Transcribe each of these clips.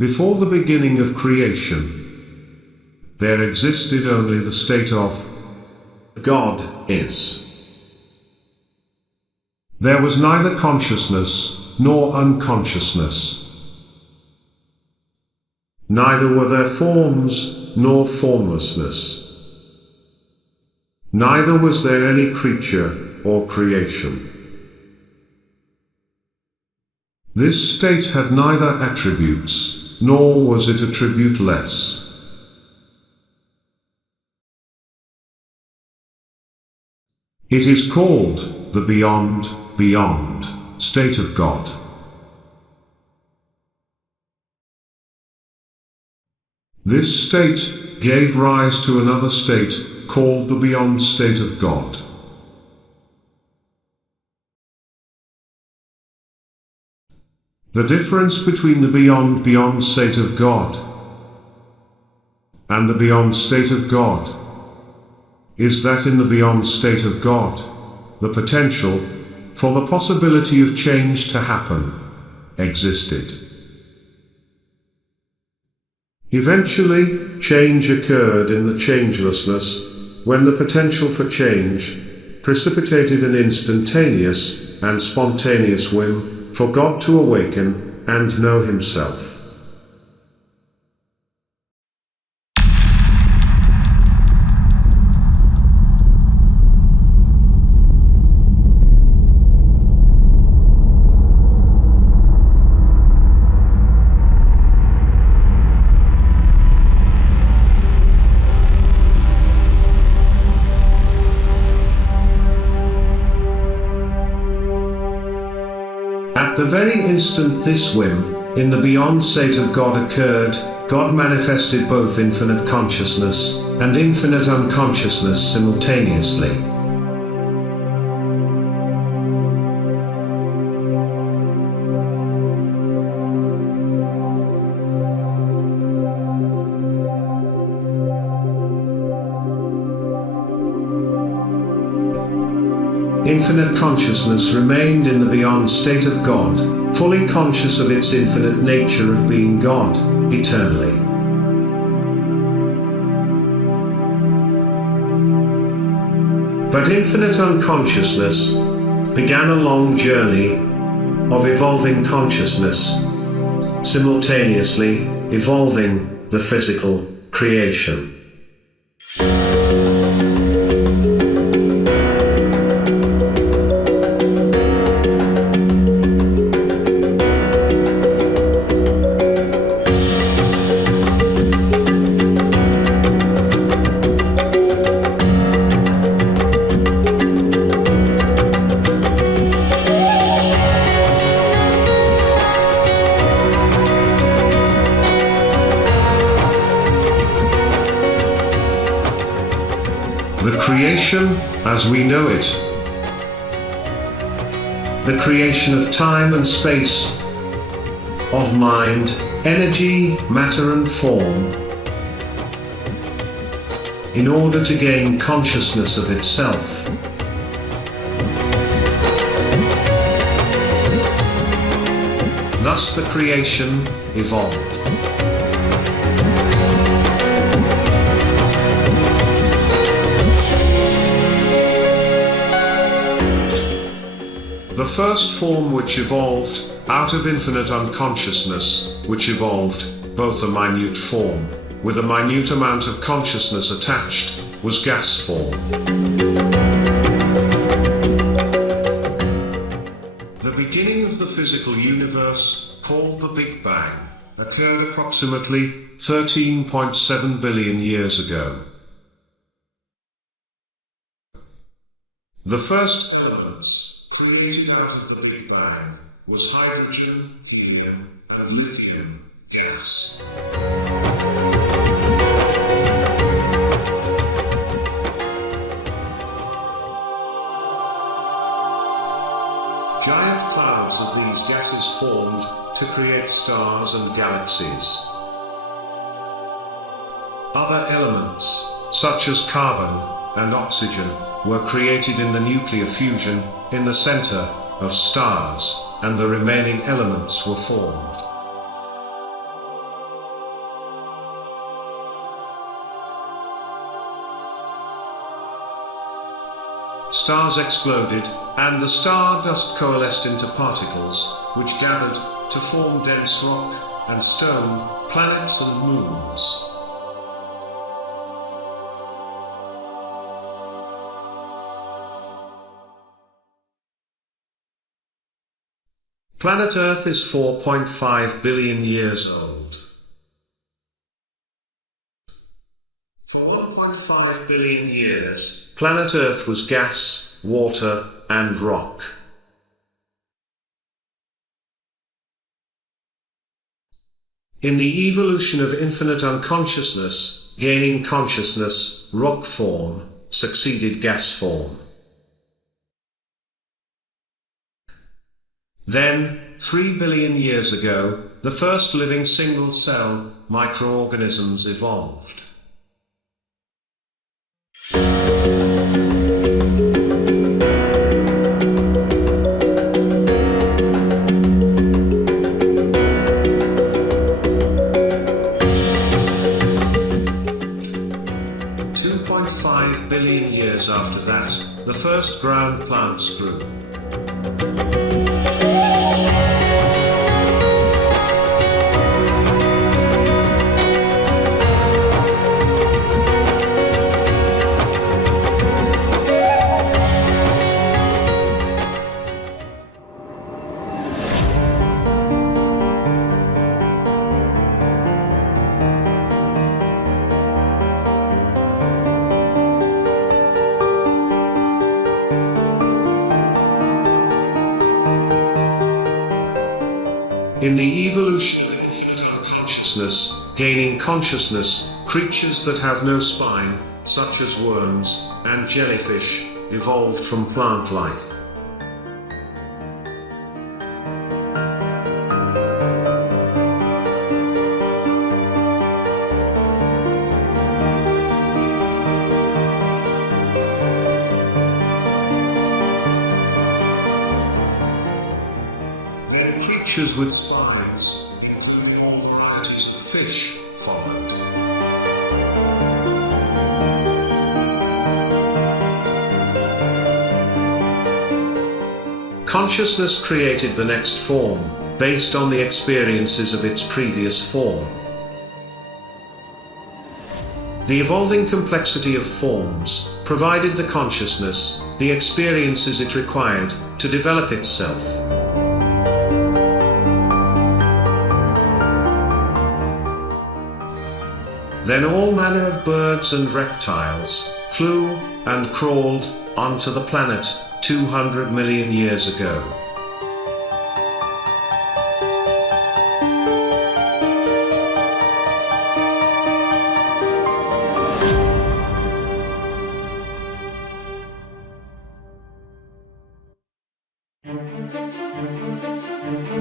Before the beginning of creation, there existed only the state of God is. There was neither consciousness nor unconsciousness. Neither were there forms nor formlessness. Neither was there any creature or creation. This state had neither attributes, nor was it attributeless. It is called the beyond state of God. This state gave rise to another state called the beyond state of God. The difference between the beyond state of God and the beyond state of God is that in the beyond state of God, the potential for the possibility of change to happen existed. Eventually, change occurred in the changelessness when the potential for change precipitated an instantaneous and spontaneous whim for God to awaken and know Himself. At the very instant this whim, in the beyond state of God occurred, God manifested both infinite consciousness and infinite unconsciousness simultaneously. Infinite consciousness remained in the beyond state of God, fully conscious of its infinite nature of being God, eternally. But infinite unconsciousness began a long journey of evolving consciousness, simultaneously evolving the physical creation. The creation as we know it. The creation of time and space, of mind, energy, matter and form, in order to gain consciousness of itself. Thus the creation evolved. The first form which evolved out of infinite unconsciousness, which evolved both a minute form with a minute amount of consciousness attached, was gas form. The beginning of the physical universe, called the Big Bang, occurred approximately 13.7 billion years ago. The first elements created out of the Big Bang was hydrogen, helium, and lithium gas. Giant clouds of these gases formed to create stars and galaxies. Other elements, such as carbon and oxygen, were created in the nuclear fusion in the center of stars, and the remaining elements were formed. stars exploded, and the stardust coalesced into particles, which gathered to form dense rock and stone, planets and moons. Planet Earth is 4.5 billion years old. For 1.5 billion years, planet Earth was gas, water, and rock. In the evolution of infinite unconsciousness, gaining consciousness, rock form succeeded gas form. Then, 3 billion years ago, the first living single-cell microorganisms evolved. After that, the first ground plants grew. In the evolution of infinite unconsciousness, gaining consciousness, creatures that have no spine, such as worms and jellyfish, evolved from plant life. Creatures with spines, including all varieties of fish, followed. Consciousness created the next form, based on the experiences of its previous form. The evolving complexity of forms provided the consciousness, the experiences it required, to develop itself. Then all manner of birds and reptiles flew and crawled onto the planet 200 million years ago.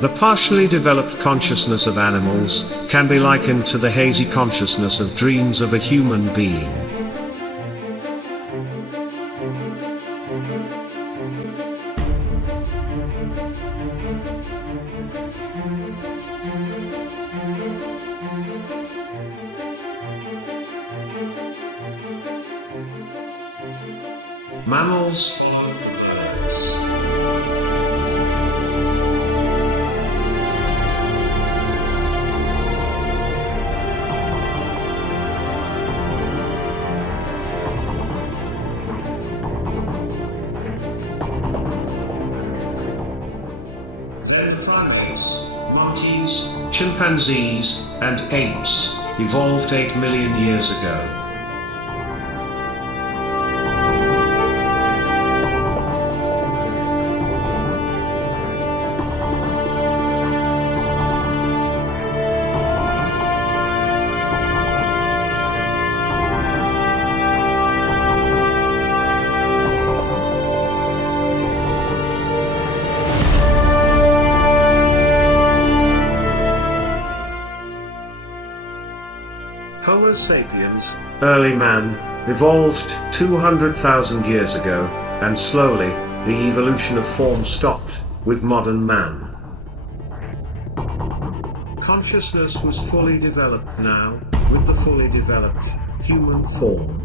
The partially developed consciousness of animals can be likened to the hazy consciousness of dreams of a human being. Mammals follow birds. Then primates, monkeys, chimpanzees, and apes evolved 8 million years ago. Homo sapiens, early man, evolved 200,000 years ago, and slowly, the evolution of form stopped with modern man. Consciousness was fully developed now, with the fully developed human form.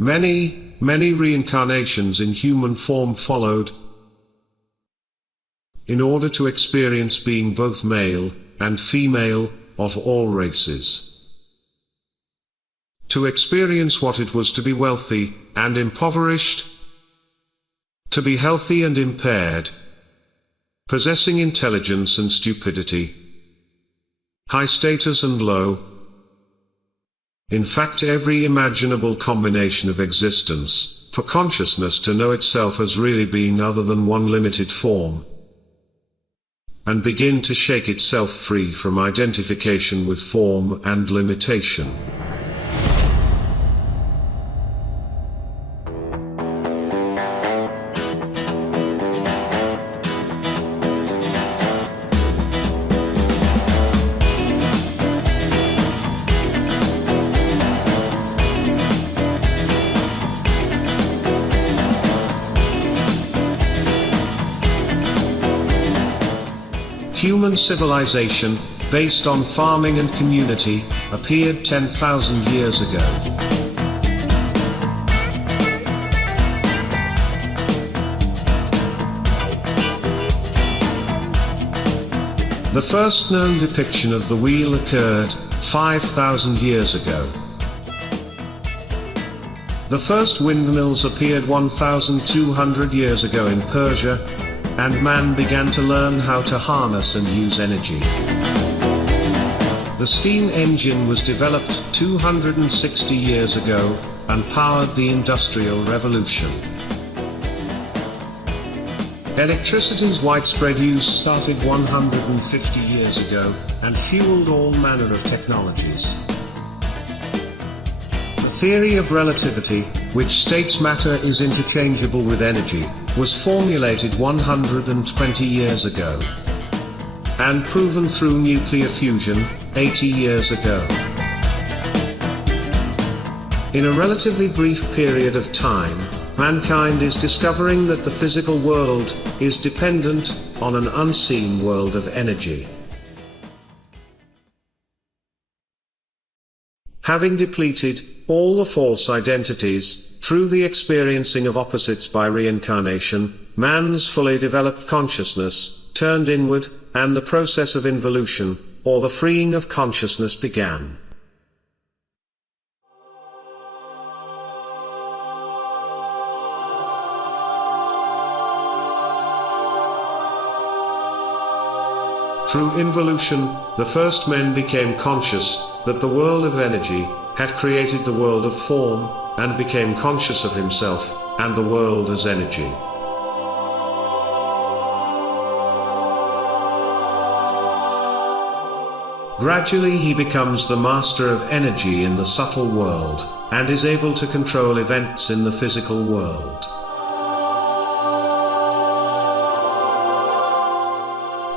Many reincarnations in human form followed, in order to experience being both male and female of all races. To experience what it was to be wealthy and impoverished, to be healthy and impaired, possessing intelligence and stupidity, high status and low. In fact, every imaginable combination of existence, for consciousness to know itself as really being other than one limited form, and begin to shake itself free from identification with form and limitation. Human civilization, based on farming and community, appeared 10,000 years ago. The first known depiction of the wheel occurred 5,000 years ago. The first windmills appeared 1,200 years ago in Persia, and man began to learn how to harness and use energy. The steam engine was developed 260 years ago and powered the Industrial Revolution. Electricity's widespread use started 150 years ago and fueled all manner of technologies. The theory of relativity, which states matter is interchangeable with energy, was formulated 120 years ago, and proven through nuclear fusion 80 years ago. In a relatively brief period of time, mankind is discovering that the physical world is dependent on an unseen world of energy. Having depleted all the false identities through the experiencing of opposites by reincarnation, man's fully developed consciousness turned inward, and the process of involution, or the freeing of consciousness, began. Through involution, the first men became conscious that the world of energy had created the world of form, and became conscious of himself and the world as energy. Gradually he becomes the master of energy in the subtle world, and is able to control events in the physical world.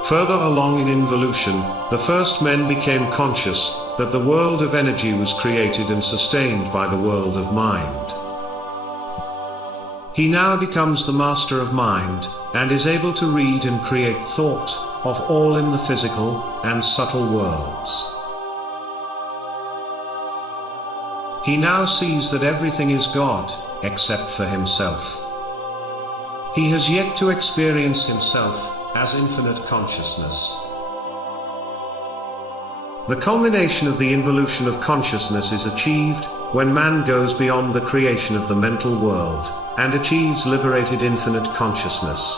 Further along in involution, the first men became conscious that the world of energy was created and sustained by the world of mind. He now becomes the master of mind, and is able to read and create thought of all in the physical and subtle worlds. He now sees that everything is God, except for himself. He has yet to experience himself as infinite consciousness. The culmination of the involution of consciousness is achieved when man goes beyond the creation of the mental world, and achieves liberated infinite consciousness.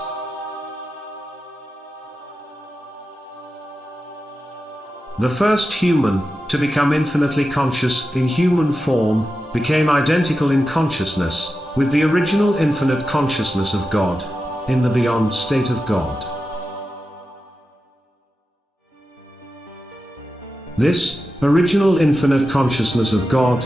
The first human to become infinitely conscious in human form became identical in consciousness with the original infinite consciousness of God, in the beyond state of God. This original infinite consciousness of God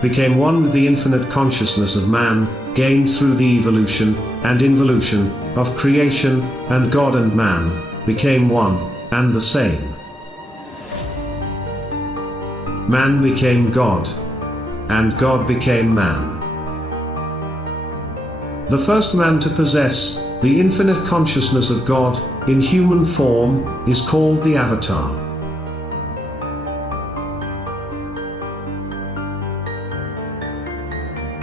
became one with the infinite consciousness of man, gained through the evolution and involution of creation, and God and man became one and the same. Man became God, and God became man. The first man to possess the infinite consciousness of God in human form is called the Avatar.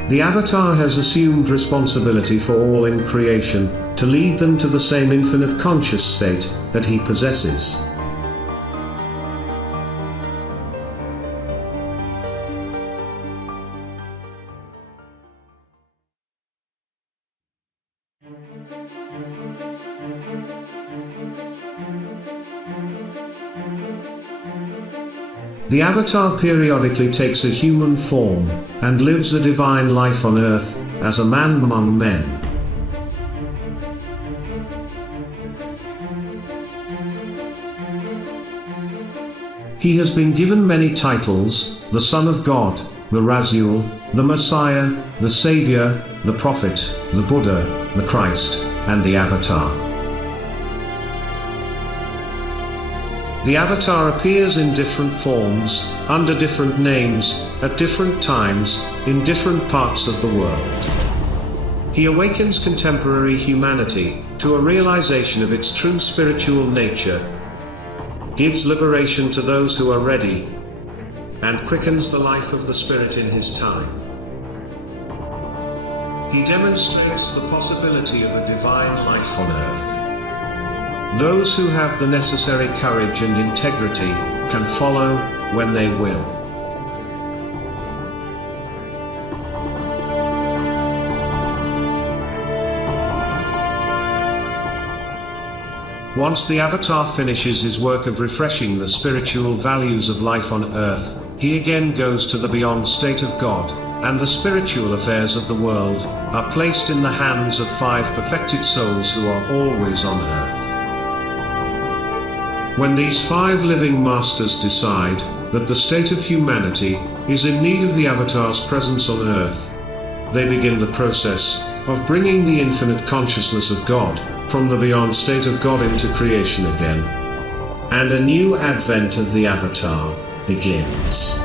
The Avatar has assumed responsibility for all in creation, to lead them to the same infinite conscious state that he possesses. The Avatar periodically takes a human form, and lives a divine life on Earth, as a man among men. He has been given many titles: the Son of God, the Rasul, the Messiah, the Savior, the Prophet, the Buddha, the Christ, and the Avatar. The Avatar appears in different forms, under different names, at different times, in different parts of the world. He awakens contemporary humanity to a realization of its true spiritual nature, gives liberation to those who are ready, and quickens the life of the spirit in his time. He demonstrates the possibility of a divine life on Earth. Those who have the necessary courage and integrity can follow when they will. Once the Avatar finishes his work of refreshing the spiritual values of life on Earth, he again goes to the beyond state of God, and the spiritual affairs of the world are placed in the hands of 5 perfected souls who are always on Earth. When these 5 living masters decide that the state of humanity is in need of the Avatar's presence on Earth, they begin the process of bringing the infinite consciousness of God from the beyond state of God into creation again. And a new advent of the Avatar begins.